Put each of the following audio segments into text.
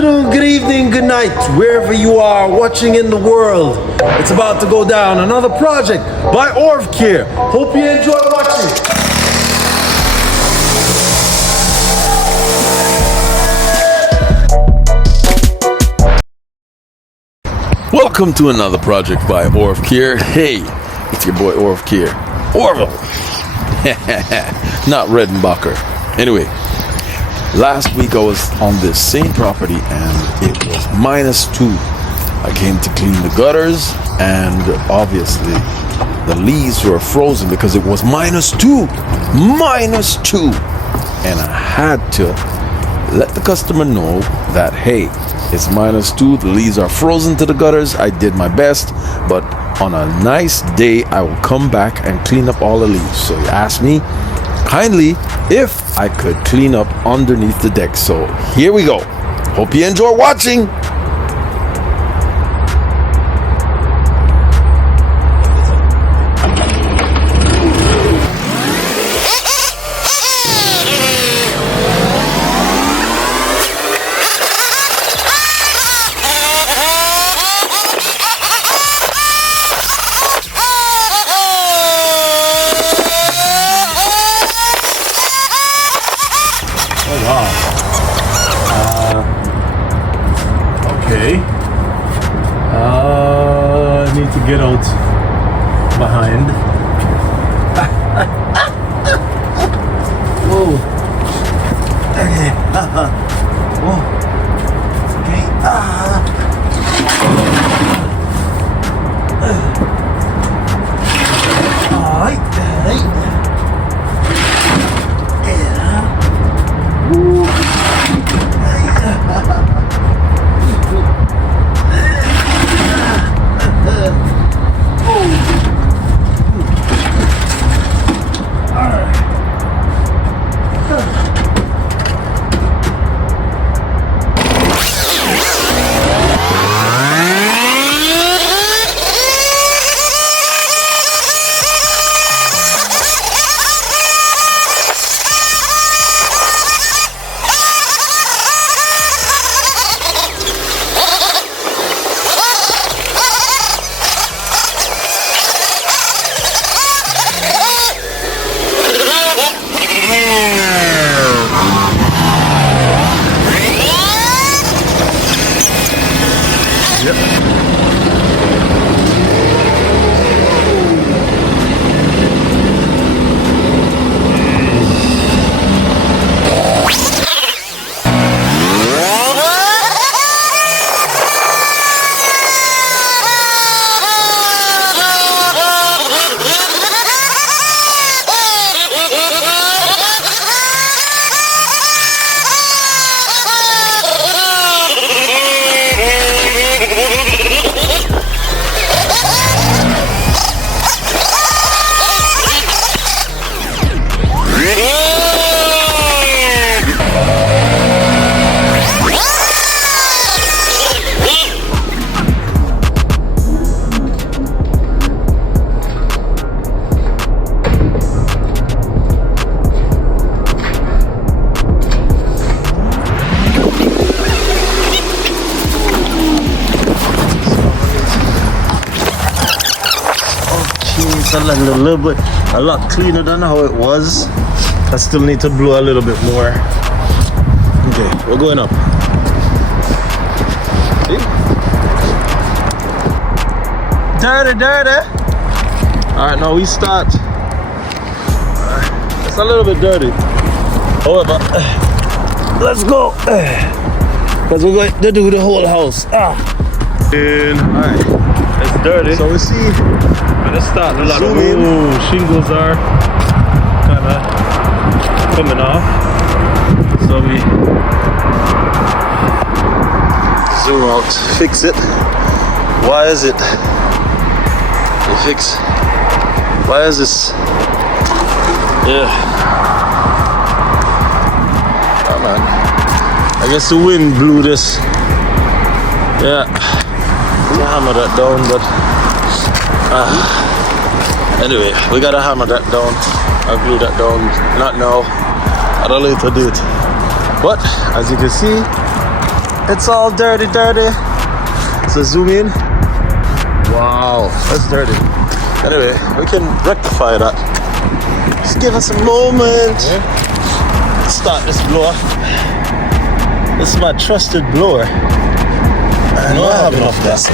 afternoon, good evening, good night, wherever you are watching in the world. It's about to go down. Another project by Care. Hope you enjoy watching. Welcome to another project by Care. Hey, it's your boy Care. Orville. Not Redenbacher. Anyway, last week I was on this same property and it was -2. I came to clean the gutters and obviously the leaves were frozen because it was -2. -2. And I had to let the customer know that, hey, it's -2, the leaves are frozen to the gutters. I did my best, but on a nice day, I will come back and clean up all the leaves. So he asked me kindly if I could clean up underneath the deck. So here we go. Hope you enjoy watching. Okay. I need to get out behind. Whoa. Okay. Whoa. Okay. All right. Yeah. Woo. A lot cleaner than how it was. I still need to blow a little bit more. Okay, we're going up. See? Dirty. Alright, now we start. It's a little bit dirty. However, let's go. Because we're going to do the whole house. Alright, it's dirty. So we see. Let's start. A lot of shingles are kind of coming off. So we zoom out, fix it. Why is it? We fix. Why is this? Yeah. Oh man. I guess the wind blew this. Yeah. We hammer that down, but. Anyway, we gotta hammer that down. I glue that down. Not now. At a later date. But as you can see, It's all dirty. So zoom in. Wow, that's dirty. Anyway, we can rectify that. Just give us a moment. Start this blower. This is my trusted blower. I know I have enough gas.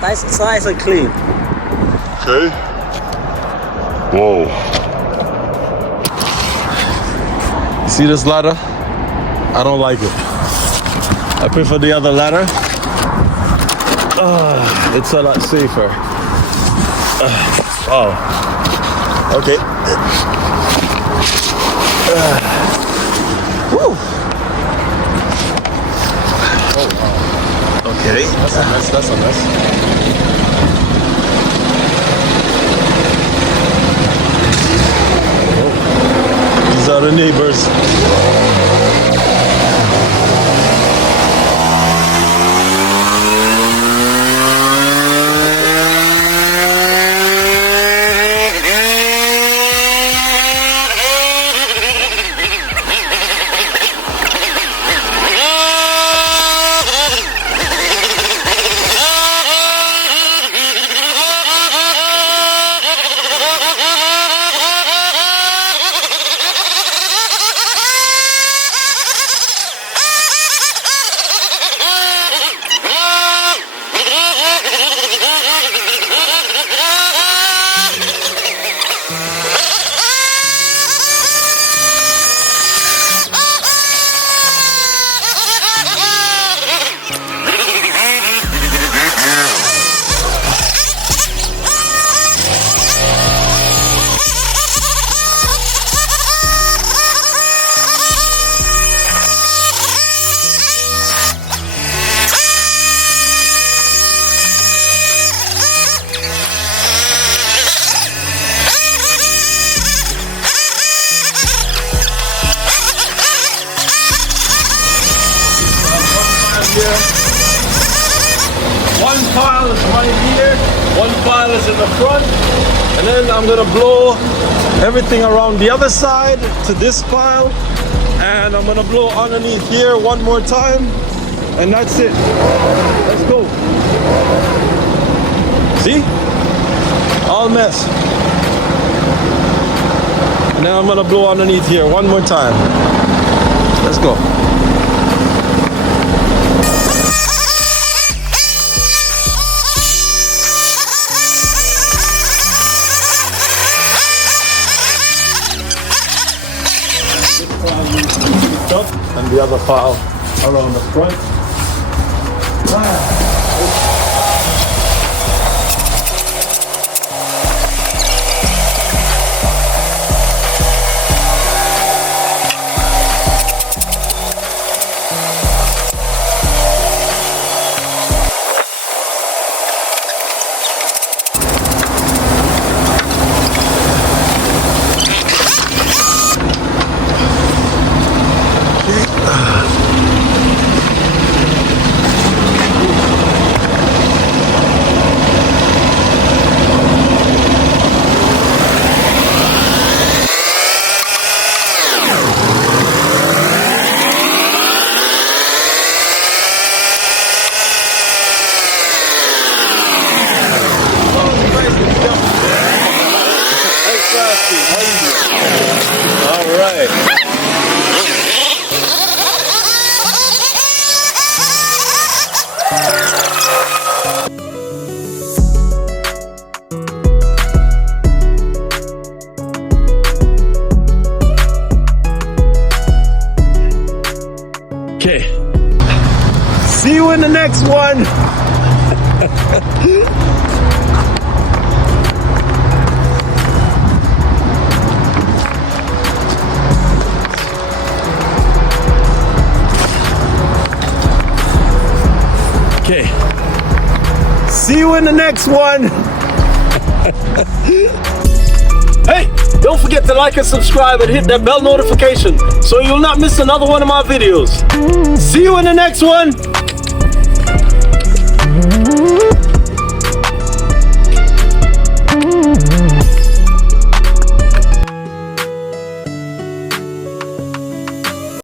Nice. It's nice and clean. Okay. Whoa. See this ladder? I don't like it. I prefer the other ladder. It's a lot safer. Oh. Okay. Woo. Oh, wow. Okay. That's a mess. These are the neighbors. then I'm gonna blow everything around the other side to this pile, and I'm gonna blow underneath here one more time, and that's it. Let's go. See? All mess. And then I'm gonna blow underneath here one more time. Let's go. And the other file around the front. All right. Okay. See you in the next one. Okay. See you in the next one. Hey, don't forget to like and subscribe and hit that bell notification so you'll not miss another one of my videos. See you in the next one.